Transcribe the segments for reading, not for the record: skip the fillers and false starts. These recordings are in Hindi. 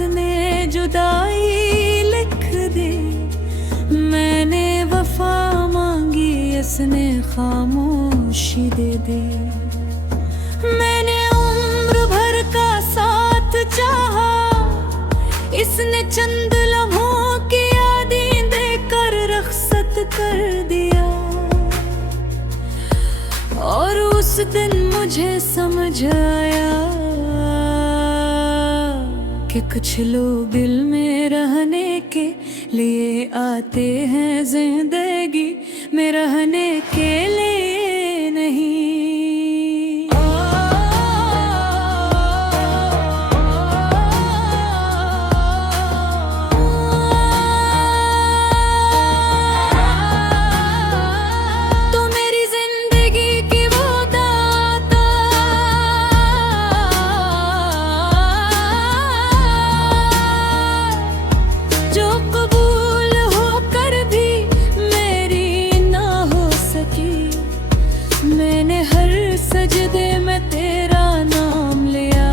इसने जुदाई लिख दी। मैंने वफा मांगी, इसने खामोशी दे दी। मैंने उम्र भर का साथ चाहा, इसने चंद लम्हों की यादें देकर रखसत कर दिया। और उस दिन मुझे समझ आया कि कुछ लोग दिल में रहने के लिए आते हैं, जिंदगी में रहने के लिए नहीं। मैंने हर सजदे में तेरा नाम लिया,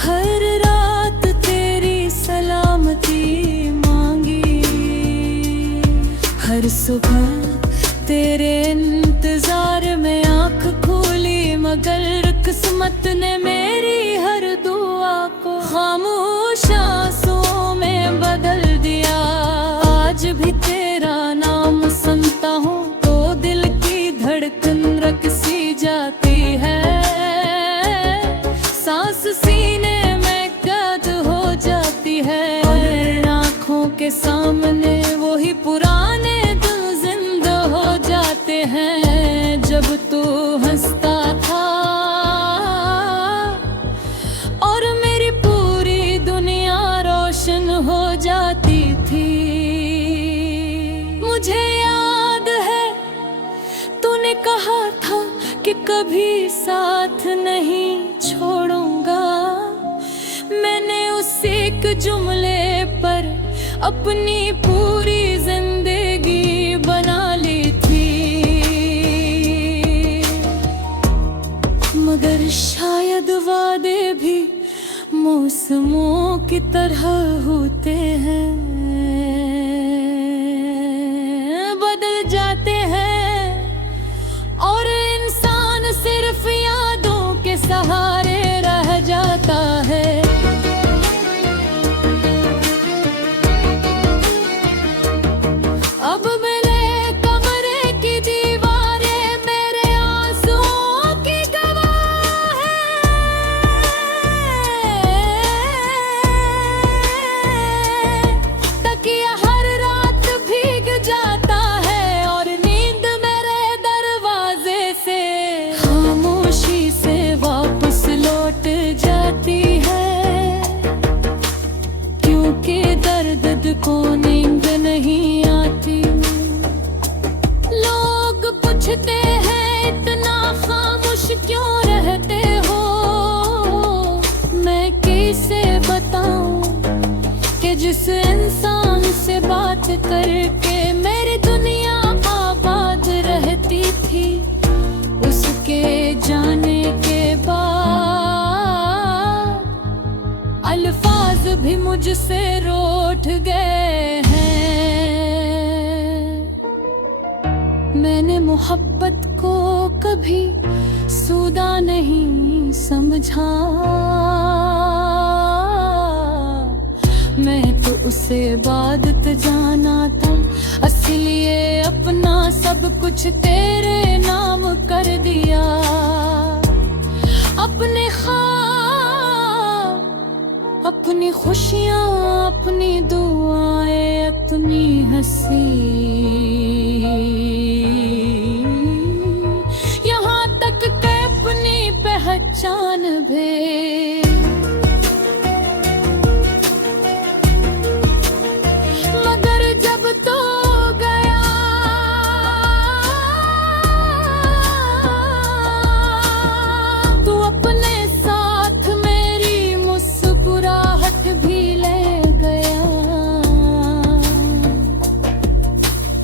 हर रात तेरी सलामती मांगी। हर सुबह तेरे इंतजार में आँख खोली, मगर किस्मत ने मेरी हर दुआ को खामोश आंसुओं में बदल दिया। आज भी तेरा नाम सुनता हूँ तो दिल की धड़कन रक सी जाती है। सांस सीने में कैद हो जाती है, और आँखों के सामने वही पुराने दिन जिंदा हो जाते हैं। जब तू हंसता था और मेरी पूरी दुनिया रोशन हो जाती थी। मुझे याद है तूने कहा था कि कभी साथ नहीं छोड़ूंगा। मैंने उस एक जुमले पर अपनी पूरी जिंदगी बना ली थी। मगर शायद वादे भी मौसमों की तरह होते हैं, बदल जाते हैं, और इंसान सिर्फ यादों के सहारे रह जाता है। अब मेरे कमरे की दीवारें मेरे आंसुओं की गवाह है। तकिया हर रात भीग जाता है, और नींद मेरे दरवाजे से खामोशी से वापस लौट जाती है। क्योंकि दर्द को नींद नहीं आती। लोग पूछते हैं इतना खामोश क्यों रहते हो। मैं कैसे बताऊं कि जिस इंसान से बात करके मेरी दुनिया आबाद रहती थी, उसके जाने के बाद अल्फाज भी मुझसे रूठ गए हैं। मैंने मोहब्बत को कभी सूदा नहीं समझा। मैं तो उसे इबादत जाना था, इसलिए अपना सब कुछ तेरे नाम कर दिया। अपने ख्वाब, अपनी खुशियाँ, अपनी दुआएं, अपनी हंसी, यहाँ तक कि अपनी पहचान भी। मगर जब तो गया तू अपने साथ मेरी मुस्कुराहट भी ले गया।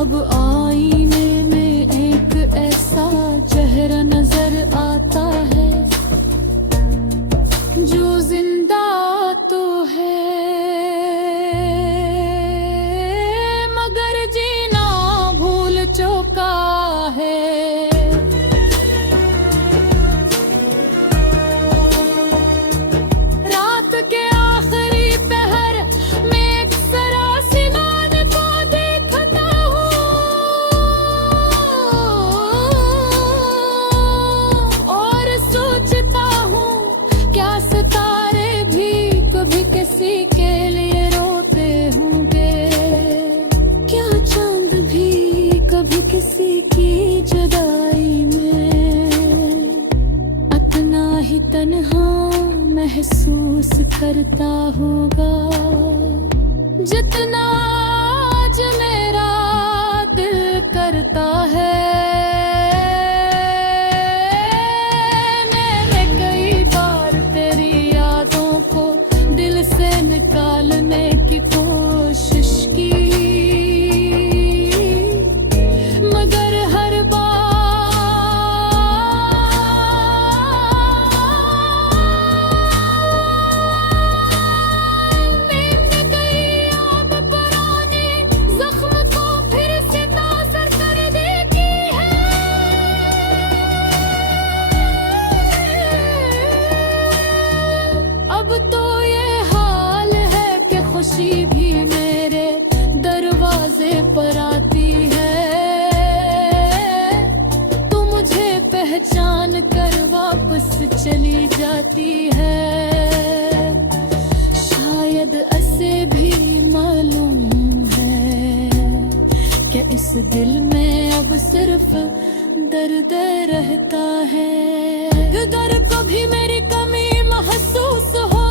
अब आईने किसी की जुदाई में इतना ही तन्हा महसूस करता होगा जितना आज मेरा दिल करता है। मैंने कई बार तेरी यादों को दिल से निकालने की कोशिश की, मगर हर बार नींद गई याद पुराने जख्म को फिर से ताज़ा कर देती है। अब तो ये हाल है कि खुशी भी मेरे दरवाजे पर आती है। तू मुझे पहचान कर वापस चली जाती है। शायद ऐसे भी मालूम है कि इस दिल में अब सिर्फ दर्द रहता है। अगर कभी मेरी कमी महसूस हो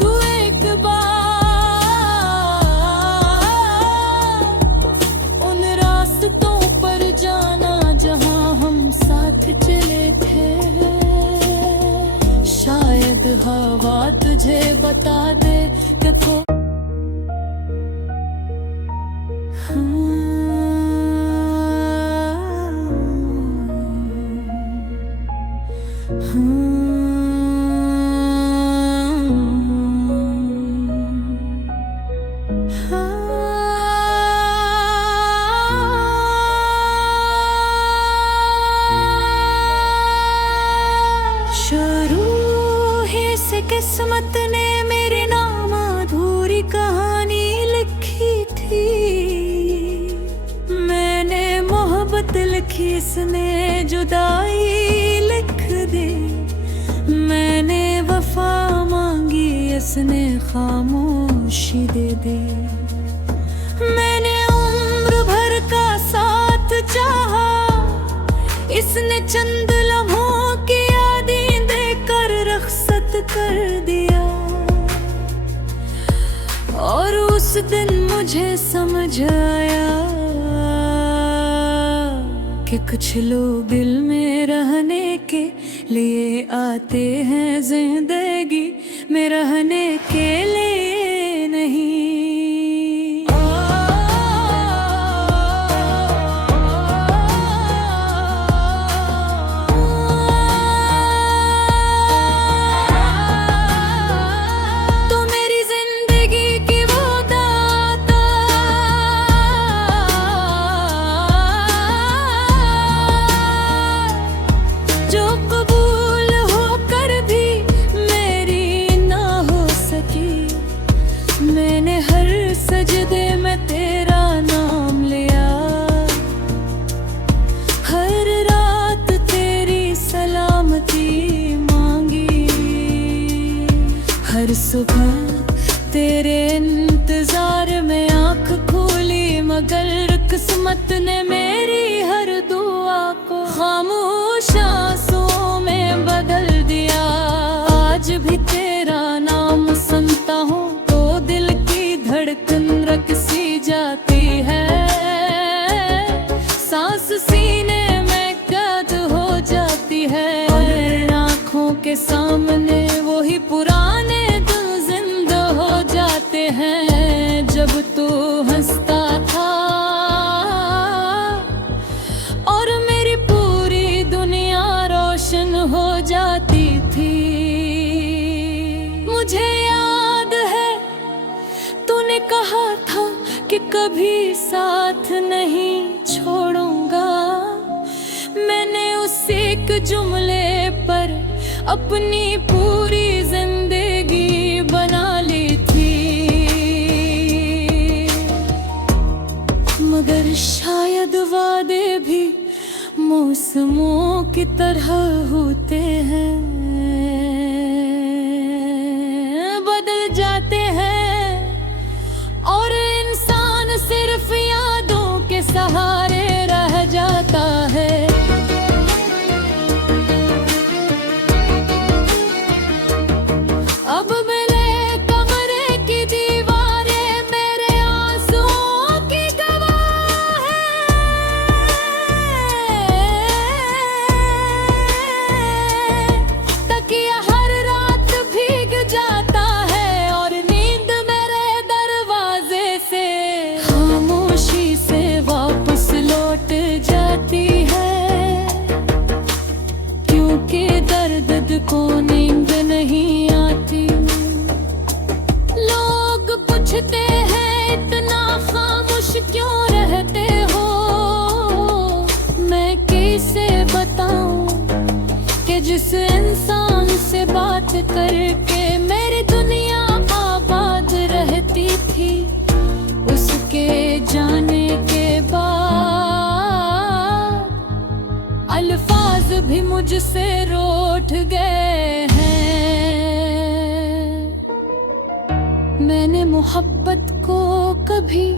तो एक बार उन रास्तों पर जाना जहां हम साथ चले थे। शायद हवा तुझे बता दे कि शुरू ही से किस्मत ने मेरे नाम अधूरी कहानी लिखी थी। मैंने मोहब्बत लिखी, इसने जुदाई लिख दी। मैंने वफा मांगी, इसने खामोशी दे दी। मैंने उम्र भर का साथ चाहा, इसने चंद लम्हों की यादें देकर रखसत कर दिया। और उस दिन मुझे समझ आया कि कुछ लोग दिल में रहने के लिए आते हैं, जिंदगी में रहने के लिए नहीं। मैंने हर सजदे में तेरा नाम लिया, हर रात तेरी सलामती मांगी। हर सुबह तेरे इंतजार में आँख खोली, मगर किस्मत ने मेरी हर दुआ को खामोश आंसुओं में बदल दिया। आज भी तेरा नाम सुनता हूँ तो दिल की धड़कन रक सी जाती है। सांस सीने में कैद हो जाती है, और आँखों के सामने वही पुराने दिन जिंदा हो जाते हैं। जब तू हंसता था और मेरी पूरी दुनिया रोशन हो जाती थी। मुझे याद है तूने कहा था कि कभी साथ नहीं छोड़ूंगा। मैंने उस एक जुमले पर अपनी पूरी जिंदगी बना ली थी। मगर शायद वादे भी मौसमों की तरह होते हैं, बदल जाते हैं। इतना खामोश क्यों रहते हो? मैं कैसे बताऊं कि जिस इंसान से बात करके मेरी दुनिया आबाद रहती थी, उसके जाने के बाद अल्फाज भी मुझसे रूठ गए हैं। मैंने मोहब्बत को कभी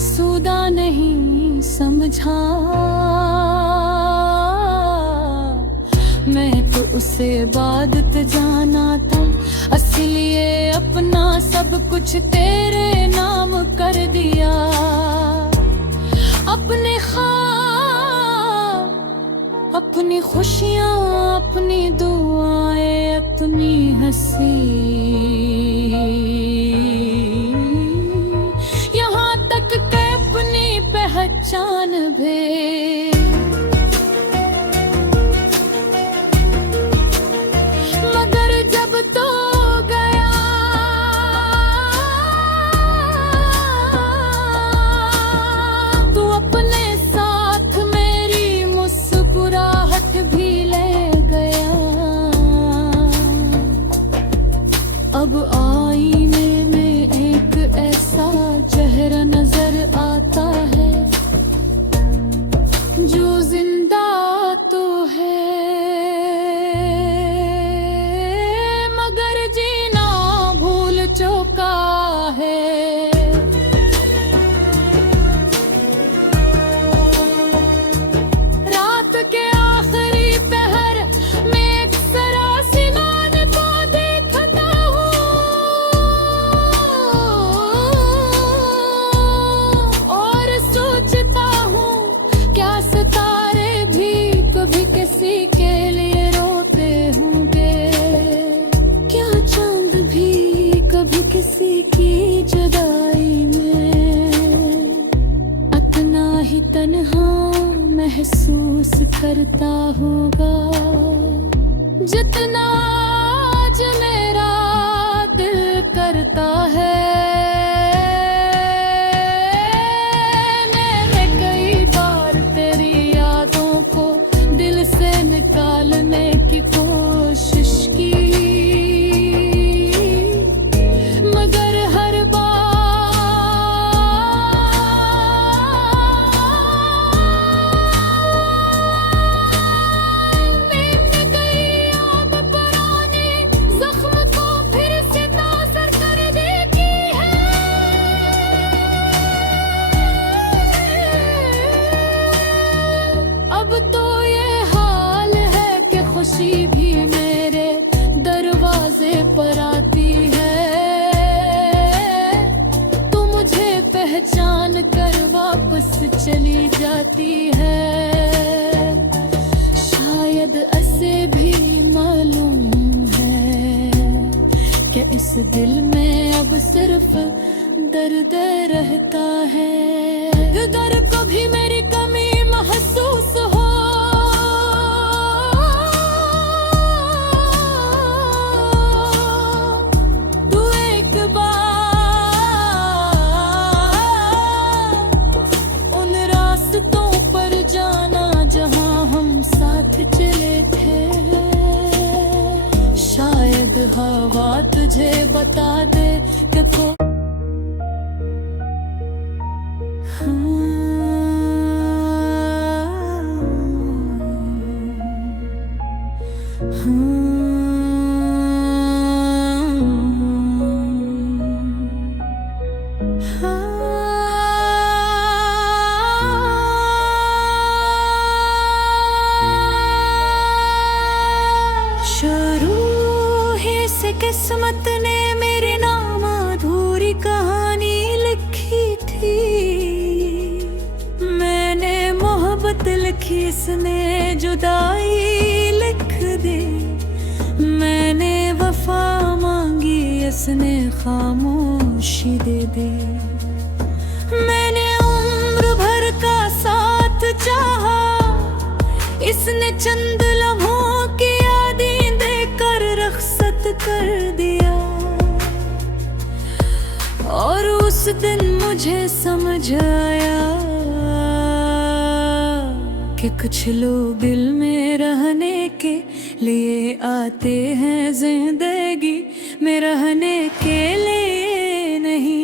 सूदा नहीं समझा, मैं तो उसे इबादत जाना था, इसलिए अपना सब कुछ तेरे नाम कर दिया। अपने ख्वाब, अपनी खुशियाँ, अपनी दुआएं, अपनी हंसी, यहाँ तक कि अपनी पहचान भी। मगर जब तो गया तू अपने साथ मेरी मुस्कुराहट भी ले गया। अब आईने में एक ऐसा चेहरा नजर आता है जो जिंदा तो है मगर जीना भूल चुका है। रात के आखिरी पहर में अक्सर आसमान को देखता हूँ और सोचता हूँ क्या सितारे भी कभी किसी के लिए रोते होंगे, क्या चांद भी कभी किसी की जुदाई में इतना ही तन्हा महसूस करता होगा जितना आज मेरा दिल करता है। मैंने कई बार तेरी यादों को दिल से निकालने की कोशिश की, मगर हर बार नींद गई याद पुरानी जख्म को फिर से तासर कर देती है। अब तो ये हाल है कि खुशी भी मेरे दरवाजे पर आती है। तू मुझे पहचान कर वापस चली जाती है। शायद ऐसे भी मालूम है कि इस दिल में अब सिर्फ दर्द रहता है। अगर कभी मेरी कमी महसूस हो तो एक बार उन रास्तों पर जाना जहां हम साथ चले थे। शायद हवा तुझे बता दे कि शुरू ही से किस्मत ने मेरे नाम अधूरी कहानी लिखी थी। मैंने मोहब्बत लिखी, इसने जुदाई लिख दी। मैंने वफा मांगी, इसने खामोशी दे दी। मैंने उम्र भर का साथ चाहा, इसने चंद लम्हों की यादें देकर रखसत कर दिया। और उस उस दिन मुझे समझ आया कि कुछ लोग दिल में रहने के लिए आते हैं, जिंदगी में रहने के लिए नहीं।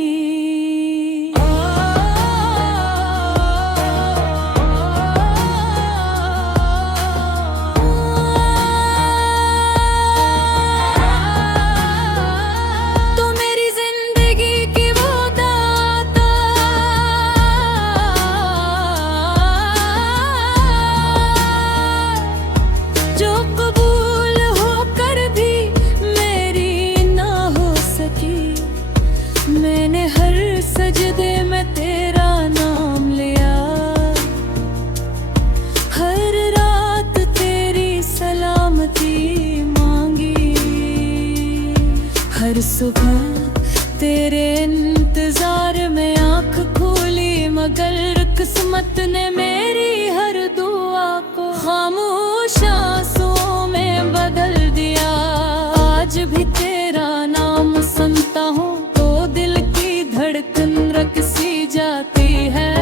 मैंने हर सजदे में तेरा नाम लिया, हर रात तेरी सलामती मांगी, हर सुबह तेरे इंतजार में आँख खोली, मगर किस्मत ने मेरी हर दुआ को खामोश आंसुओं में बदल दिया। आज भी तेरा नाम सुनता हूँ दिल की धड़कन रक सी जाती है,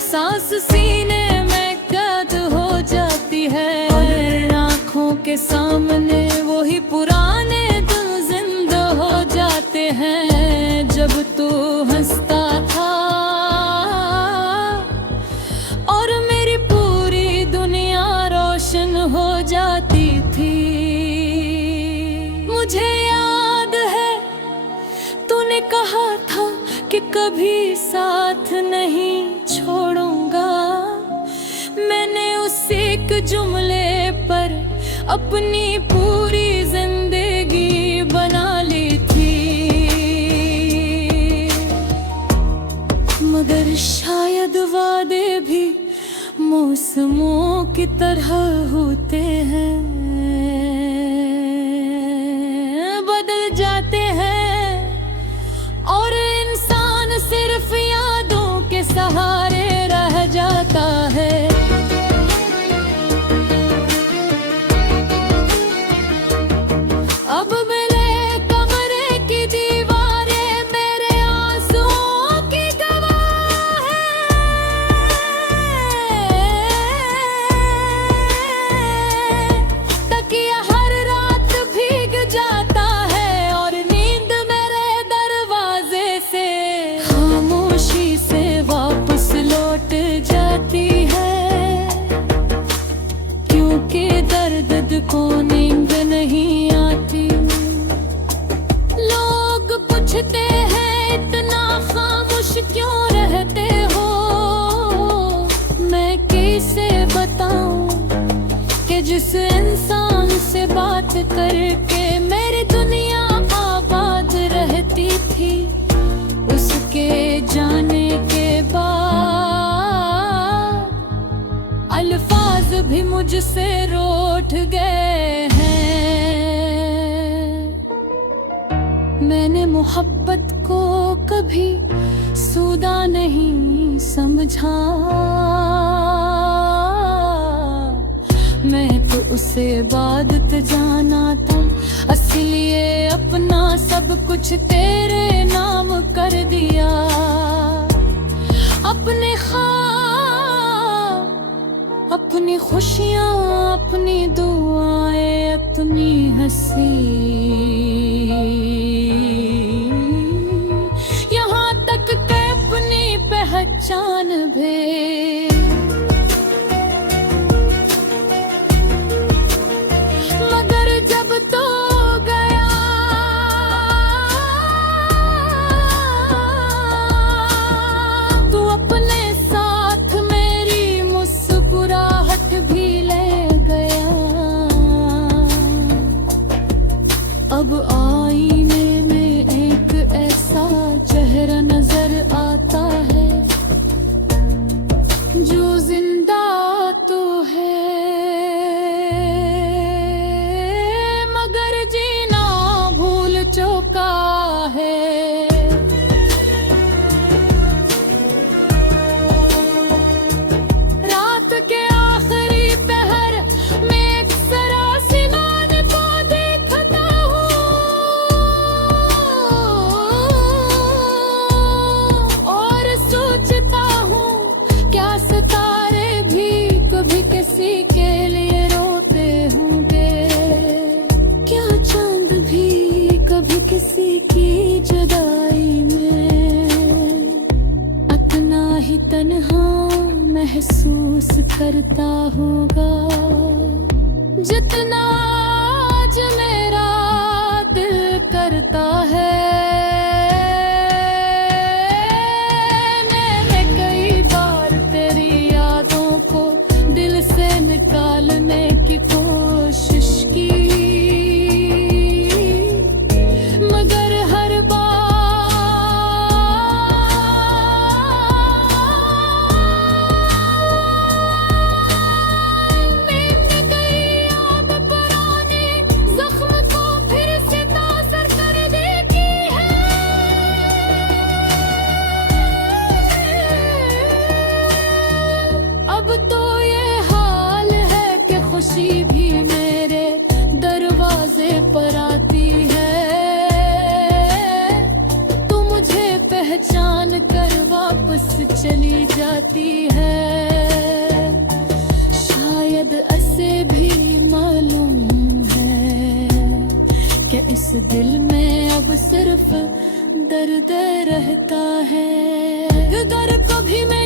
सांस सीने में कैद हो जाती है, और आँखों के सामने वही पुराने दिन जिंदा हो जाते हैं जब तू हंसता था और मेरी पूरी दुनिया रोशन हो जाती थी। मुझे याद है तूने कहा था कि कभी साथ नहीं छोड़ूंगा, मैंने उस एक जुमले पर अपनी पूरी जिंदगी बना ली थी, मगर शायद वादे भी मौसमों की तरह होते हैं, बदल जाते हैं और इंसान सिर्फ यादों के सहारे रह जाता है। अब मेरे कमरे की दीवारें मेरे आंसुओं की गवाह है, तकिया हर रात भीग जाता है और नींद मेरे दरवाजे से खामोशी से वापस लौट जाती है, क्योंकि दर्द को नींद नहीं आती। लोग पूछते हैं इतना खामोश क्यों रहते हो, मैं कैसे बताऊं कि जिस इंसान से बात करके मेरी दुनिया आबाद रहती थी, उसके जाने के बाद अल्फाज भी मुझसे रूठ गए हैं। मैंने मोहब्बत को कभी सौदा नहीं समझा, मैं तो उसे इबादत जाना था, इसलिए अपना सब कुछ तेरे नाम कर दिया। अपने ख्वाब, अपनी खुशियाँ, अपनी दुआएं, अपनी हंसी, यहाँ तक कि अपनी पहचान भी। मगर जब तो गया तू अपने साथ मेरी मुस्कुराहट भी ले गया, तन्हा महसूस करता होगा जितना आज मेरा दिल करता है। मैंने कई बार तेरी यादों को दिल से निकालने की कोशिश की, मगर हर बार अब तो ये हाल है कि खुशी भी मेरे दरवाजे पर आती है। तू मुझे पहचान कर वापस चली जाती है। शायद ऐसे भी मालूम है कि इस दिल में अब सिर्फ दर्द रहता है। अगर कभी मैं